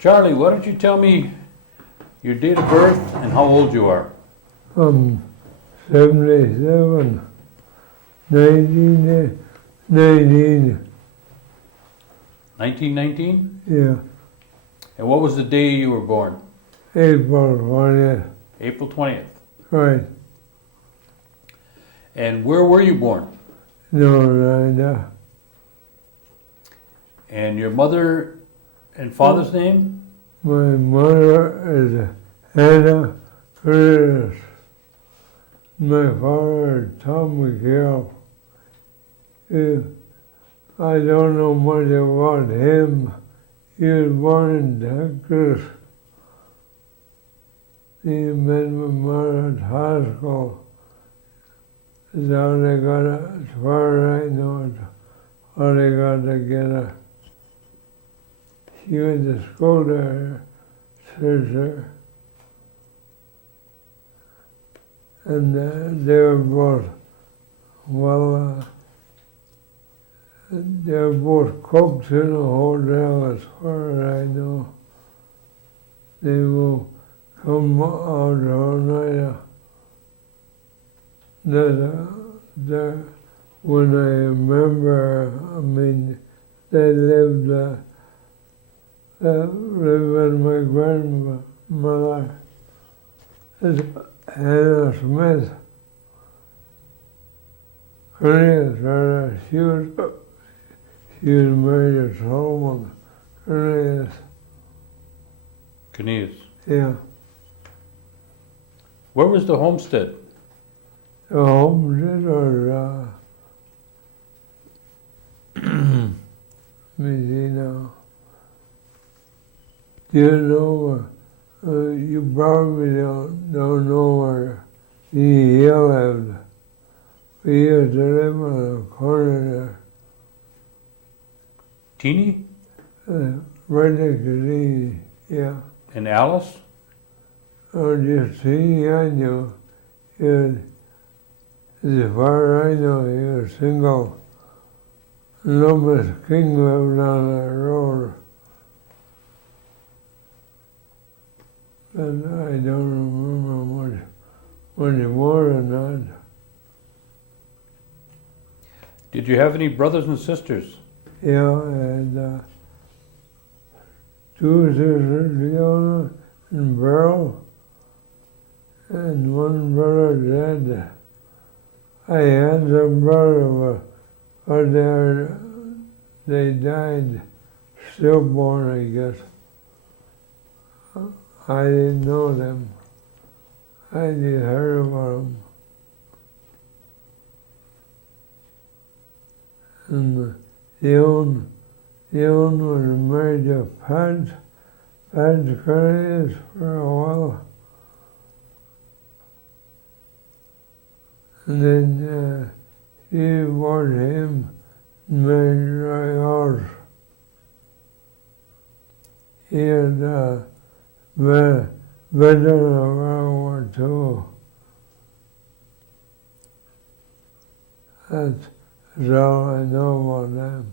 Charlie, why don't you tell me your date of birth and how old you are? 77, 1919, 1919? yeah, And what was the day you were born? April 20th, April 20th. right, And where were you born? no, And your mother and father's name? my mother is Anna Curtis, my father is Tom McCorrell. I don't know much about him. He was born in Texas. He met my mother at high school. That's how they got it, as far as I know, it's how they got together. She went to school there, sister. And they were both, they were both cooks in a hotel, as far as I know. They will come out all night. When I remember, I mean, they lived with my grandmother, Hannah Smith. She was married to Solomon Cornelius. Yeah. Where was the homestead? The homestead was, let me see now. Do you know, you probably don't know where the hill lived. We used to live on the corner there. Teeny Right next to the, yeah. and Alice? Oh, just see, I knew. He was, as far as I know, he was single. No Miss King lived on that road. And I don't remember much more than that. Did you have any brothers and sisters? Yeah, and two sisters, Leona and Beryl, and one brother dead. I had some brother, but they died stillborn, I guess. I didn't know them. I just heard about them. And Leon was married to Pat Curtis for a while. And then she divorced him and married Roy Horse. He had veteran of World War II. That's all I know about them.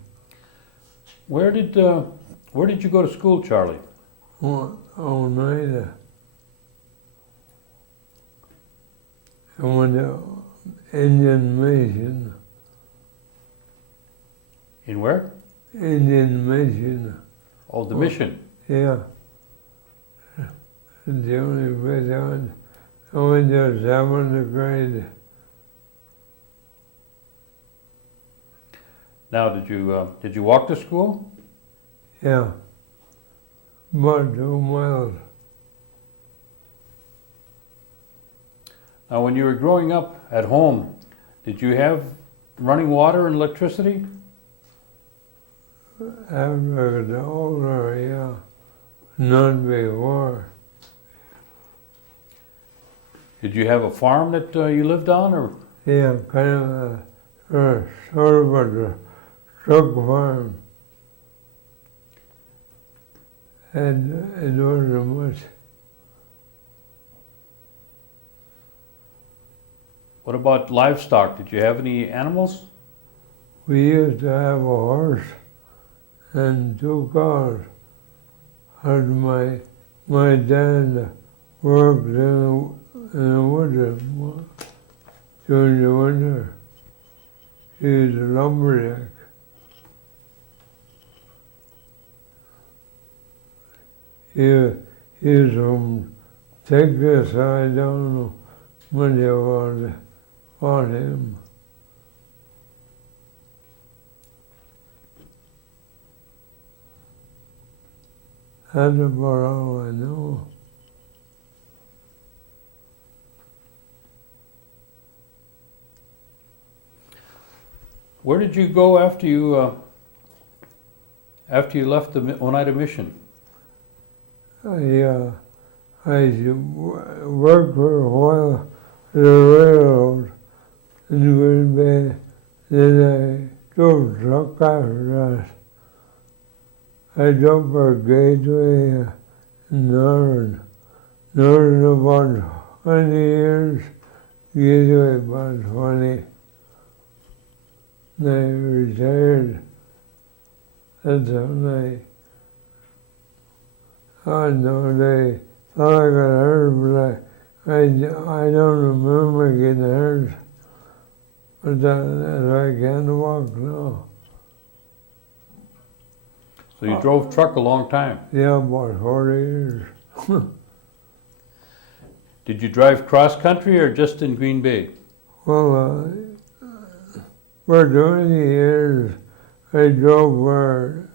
Where did you go to school, Charlie? Oneida. I went to Indian Mission. In where? Indian Mission. Oh, the mission. Yeah. The only place I went to 7th grade. Now, did you walk to school? Yeah. About 2 miles. Now, when you were growing up at home, did you have running water and electricity? After I got older, yeah. Not before. Did you have a farm that you lived on, or? Yeah, kind of sort of a truck farm. And it wasn't much. What about livestock? Did you have any animals? We used to have a horse and 2 cars. Had my dad worked in the winter, during the winter. He was a lumberjack. He was from Texas. I don't know when they bought him. That's about all I know. Where did you go after you left the Oneida Mission? I worked for a while at the railroad in Green Bay. Then I drove truck after that. I drove for Gateway in Northern about 20 years, Gateway about 20. Then I retired. That's when I know they thought I got hurt, but I don't remember getting hurt. But I can't walk now. So you drove truck a long time. Yeah, about 40 years. Did you drive cross country or just in Green Bay? Well, for 20 years, I drove where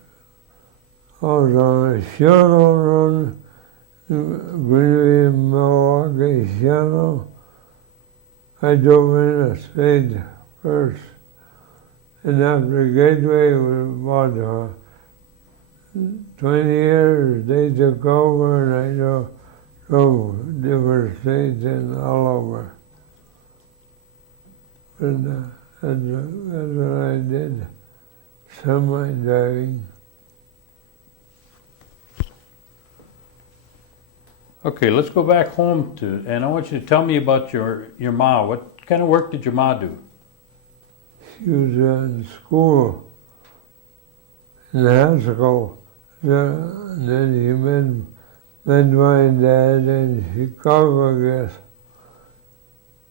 I was on a shuttle run, Green Bay, Milwaukee shuttle. I drove in a state first, and after Gateway was about 20 years, they took over and I drove different states and all over. And that's what I did, semi-driving. Okay, let's go back home and I want you to tell me about your ma. What kind of work did your ma do? She was in school, in high school. And then she met my dad in Chicago, I guess.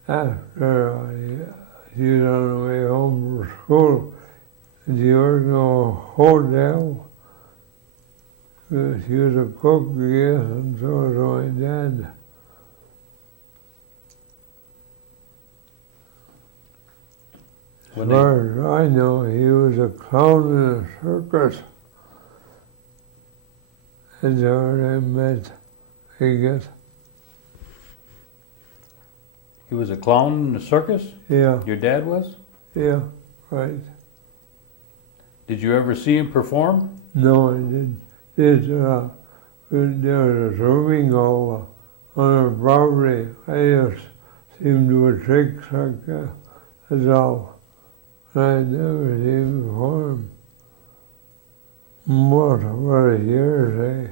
After she was on the way home from school, and she worked in a hotel. She was a cook, I guess, and so was my dad. As far as I know, he was a clown in a circus. That's how I met, I guess. He was a clown in the circus? Yeah. Your dad was? Yeah, right. Did you ever see him perform? No, I didn't. There was a swimming hole on a property. I just seemed to do tricks like that. That's all. I never seen him perform. More for years, eh?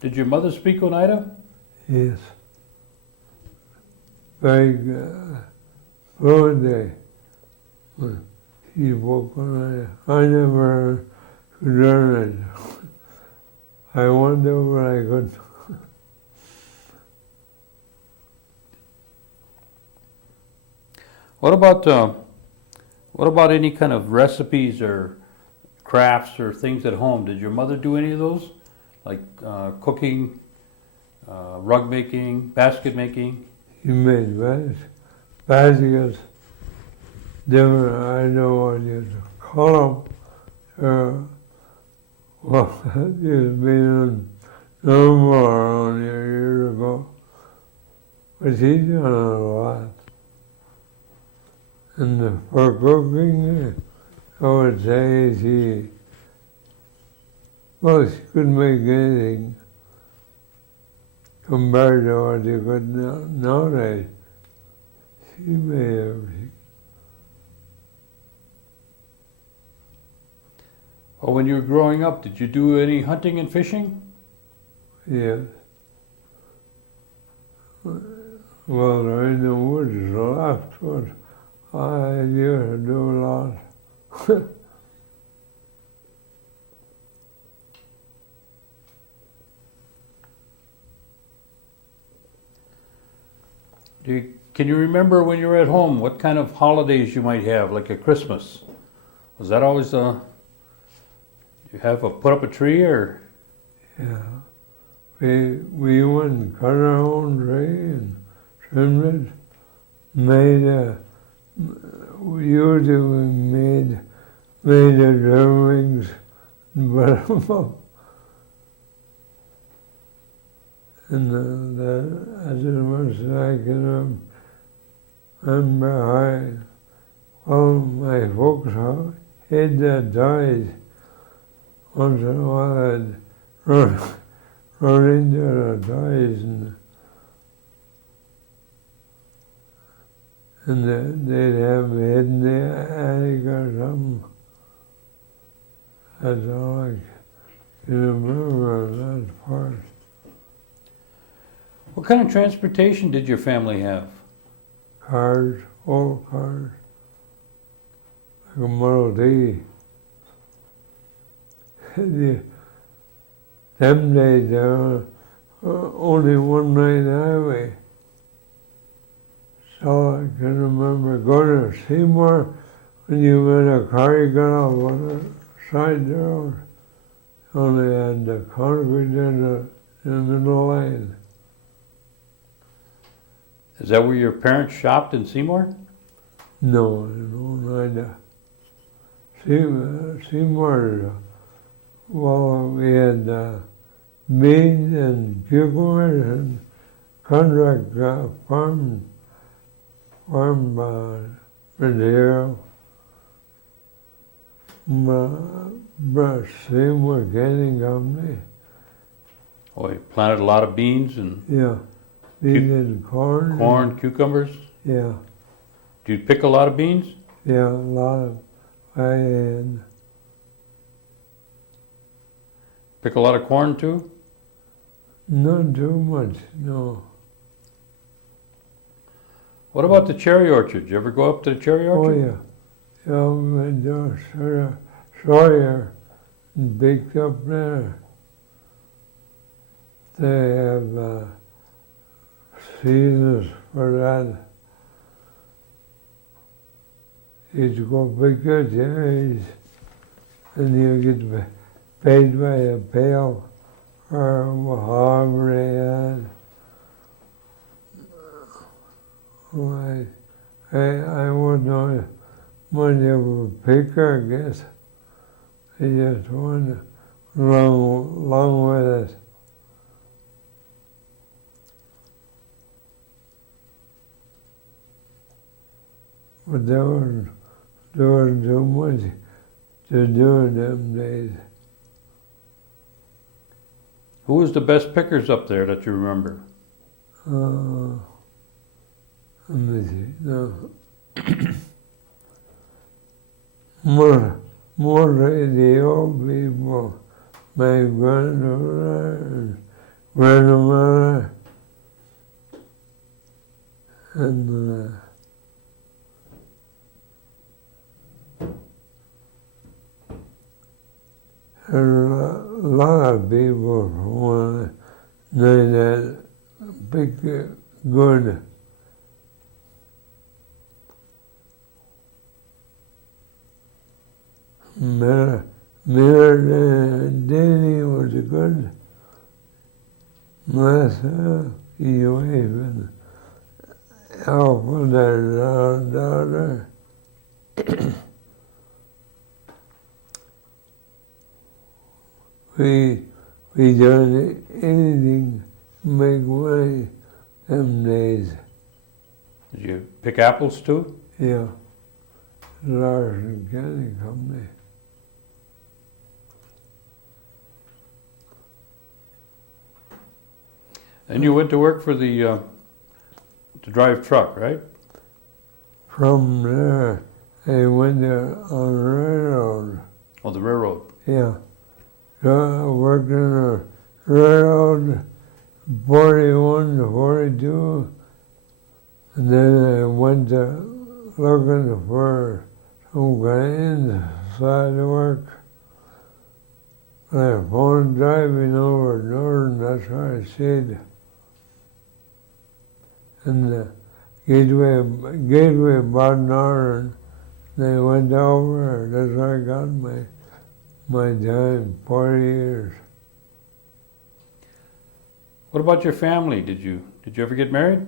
Did your mother speak Oneida? Yes. Very fluently. She spoke Oneida. I never could learn it. I wonder what I could. What about any kind of recipes or crafts or things at home? Did your mother do any of those? Like cooking, rug making, basket making? She made baskets, different, I know what you call them. Well, that used to be normal around here years ago. But she's done a lot. And for cooking, I would say she couldn't make anything compared to what you could nowadays. She made everything. Well, when you were growing up, did you do any hunting and fishing? Yes. Well, in the woods left, but I used to do a lot. Can you remember when you were at home, what kind of holidays you might have, like a Christmas? Was that always you have put up a tree or? Yeah. We went and cut our own tree and trimmed it. Usually we made the drum rings and put them up. And that's as much as I can remember. Well, my folks had their toys. Once in a while I'd run into their toys and they'd have me hidden in the attic or something. That's all I can remember of that part. What kind of transportation did your family have? Cars, old cars, like a Model T. Them days there were only one lane highway. So I can remember going to Seymour when you met a car, you got off on the side there. Road. Only had the concrete in the middle lane. Is that where your parents shopped in Seymour? No, neither. Seymour, well, we had beans and cucumbers and contract farm material. Seymour Canning Company. Oh, you planted a lot of beans and Yeah, beans and corn. corn, cucumbers? Yeah, Do you pick a lot of beans? yeah, a lot of. I had. Pick a lot of corn too? Not too much, no. What about the cherry orchard? You ever go up to the cherry Oh orchard? yeah, yeah, we went to Sawyer and baked up there. They have seasons for that. You go pick your cherries and you get paid by a pail or however they had. Well, I wouldn't know much of a picker, I guess. I just went along with it. But there was too much to do in them days. Who was the best pickers up there that you remember? Let me see. No. more the old people, my grandmother and grandmother, and a lot of people want to know that big good. Miller Danny was a good McLester. He even helped their daughter. We done anything to make money them days. Did you pick apples too? Yeah, Larson Canning Company. And you went to work for the to drive truck, right? From there, I went there on the railroad. Oh, the railroad. Yeah. So I worked in the railroad 41 to 42, And then I went to looking for some kind of inside work. And I found driving over Northern, that's where I stayed. And the gateway about Northern, they went over, that's where I got my time, 40 years. What about your family? Did you ever get married?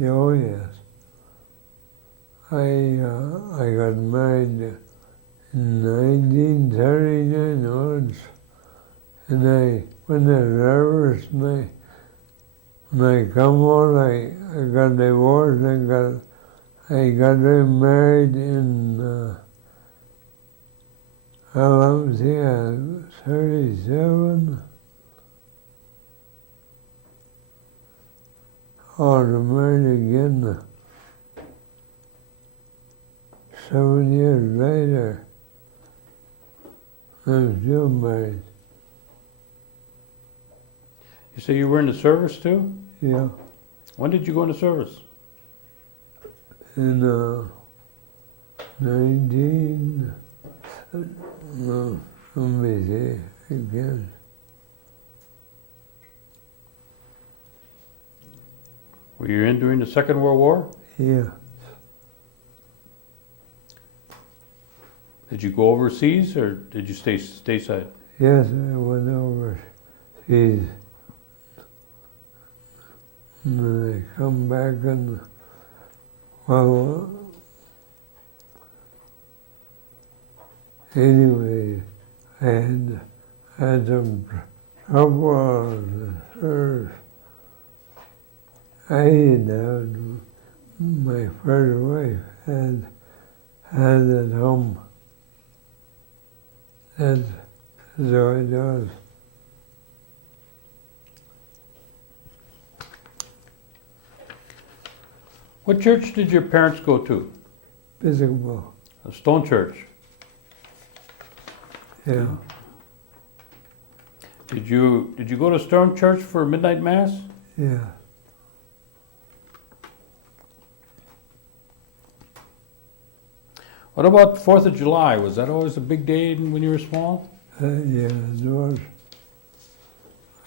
Oh, yes. I got married in 1939 once, and I went to service, and when I come out, I got divorced, and I got remarried in, how long was I 37? Oh, I married again 7 years later. I'm still married. You say you were in the service too? Yeah. When did you go into service? In 19, no, let me see again. Were you in during the Second World War? Yeah. Did you go overseas or did you stay stateside? Yes, I went overseas. And then I come back and, well, anyway, I had some trouble in the service. I didn't have, my first wife had at home. That's so it was. What church did your parents go to? Physical. A Stone Church. Yeah. Did you go to Stone Church for midnight mass? Yeah. What about 4th of July? Was that always a big day when you were small? Yeah, it was.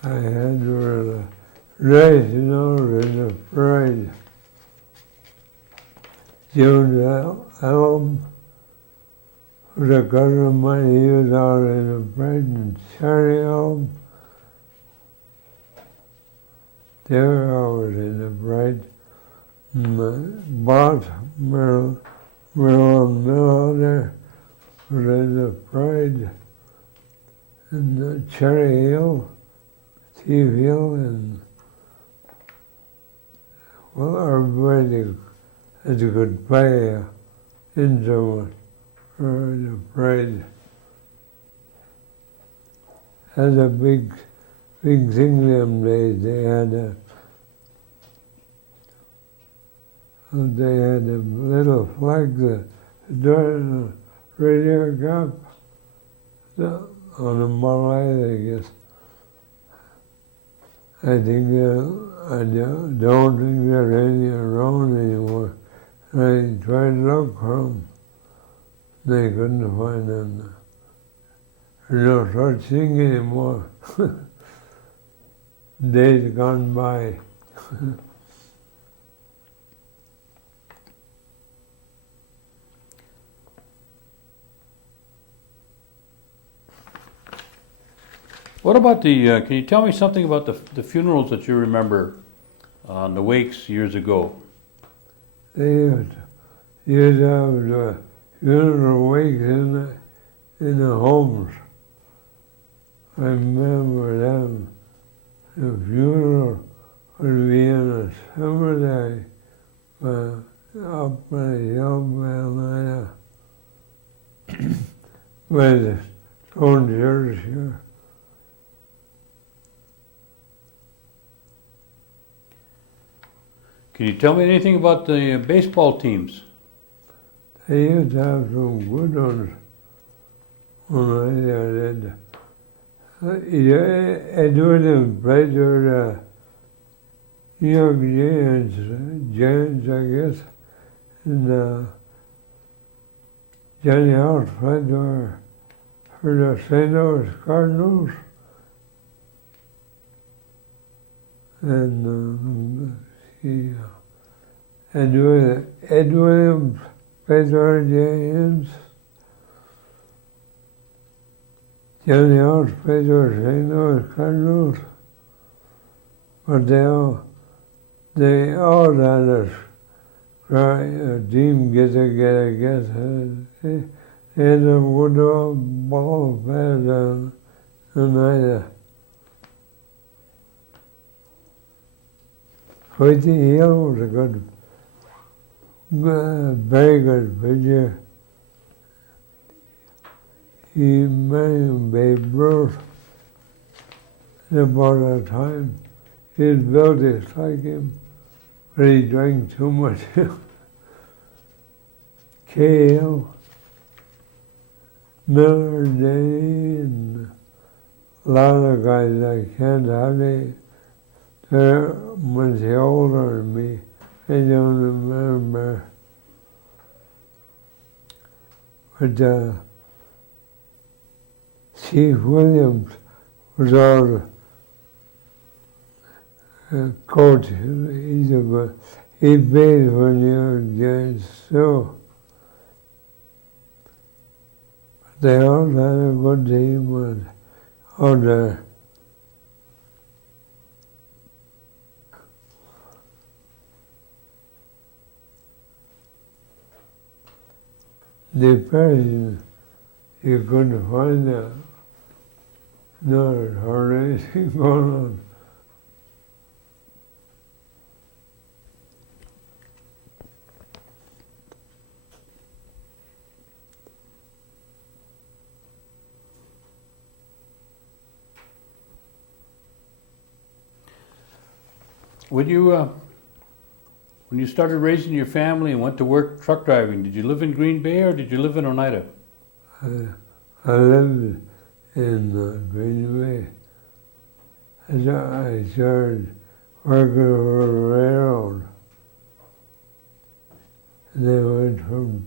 I had to race, in the parade. June Elm was a cousin of mine. He was out in the parade in Cherry Elm. They were always in the parade. My boss, Merlin Miller, was in the parade. And Cherry Hill, Steve Hill, and well, everybody that could play instrument for the parade. Had a big thing them days. They had a little flag that during the radio gap. On the Malay, I guess. I think I don't think there are any around anymore. I tried to look for them. They couldn't find them. There's no such thing anymore. Days gone by. What about can you tell me something about the funerals that you remember, the wakes years ago? They used to have the funeral wakes in the homes. I remember them. The funeral would be in a cemetery up in the hill by the Stone Church here. Can you tell me anything about the baseball teams? They used to have some good ones when I did. Edward and played with young James, I guess, and Johnny House played for the St. Louis Cardinals. And Ed Williams played for the Giants. Johnny House played for St. Louis Cardinals. But they all had a team get together, I guess. They had a good old ball players on the night. Whitey Hill was a very good pitcher. He married Babe Ruth at about that time. His built just like him, but he drank too much. Kale, Miller, Denny, and a lot of guys I can't hardly. They're much older than me. I don't remember. But Chief Williams was our coach. He played for New York Giants too. But they all had a good team out there. Depression, you couldn't find that. Not hardly anything going on. When you started raising your family and went to work truck driving, did you live in Green Bay or did you live in Oneida? I lived in Green Bay. I started working for the railroad. And they went from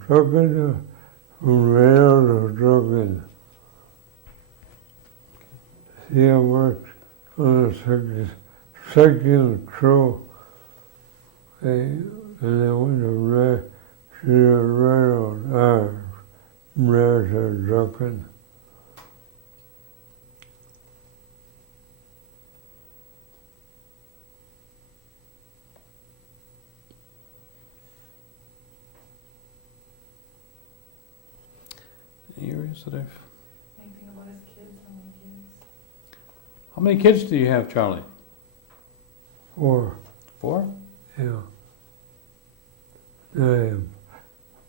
railroad to trucking. See, I worked on a second crew. And I went to the railroad, to trucking. Any areas that I've... Anything about his kids? How many kids? How many kids do you have, Charlie? 4. 4? Yeah. I have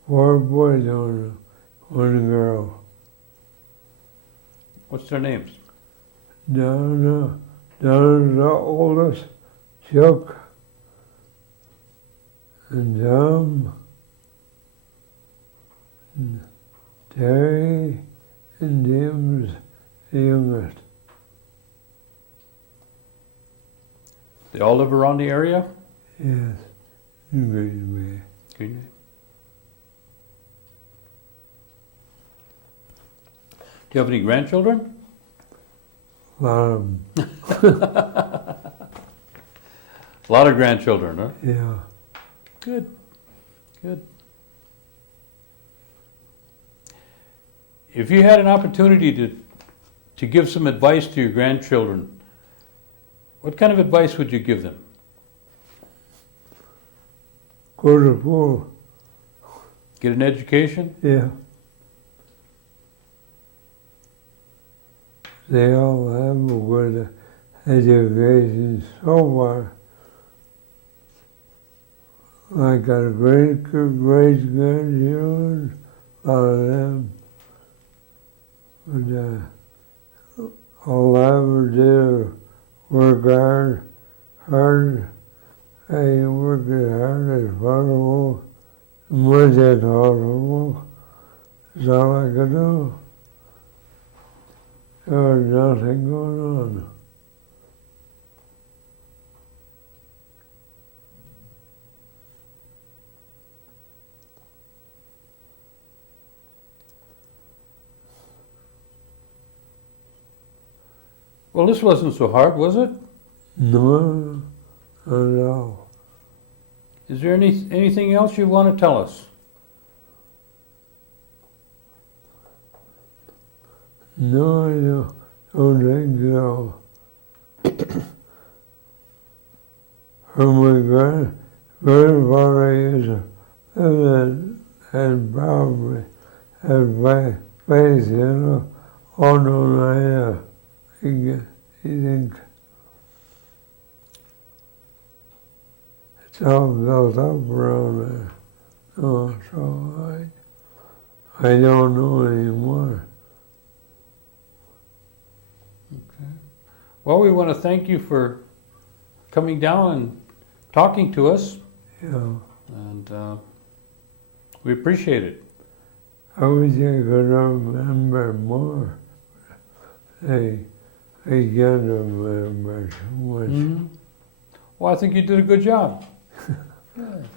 4 boys and 1 girl. What's their names? Donna's the oldest, Chuck, and Tom, and Terry, and Jim's the youngest. They all live around the area? Yes, in Green Bay. Green Bay. Do you have any grandchildren? A lot of them. A lot of grandchildren, huh? Yeah. Good. Good. If you had an opportunity to give some advice to your grandchildren, what kind of advice would you give them? Go to school. Get an education? Yeah. They all have a good education so far. I got a great grandchildren, a lot of them. But all I ever did was work hard. I worked as hard as possible, as much as possible. That's all I could do. There was nothing going on. Well, this wasn't so hard, was it? No, not at all. Is there anything else you want to tell us? No, I don't think so. From my grandfather used to live and probably had face, all the night. He thinks it's all built up around there. Oh, so I don't know anymore. Well, we want to thank you for coming down and talking to us, Yeah. and we appreciate it. I wish I could remember more. I can't remember too much. Well, I think you did a good job. Yeah.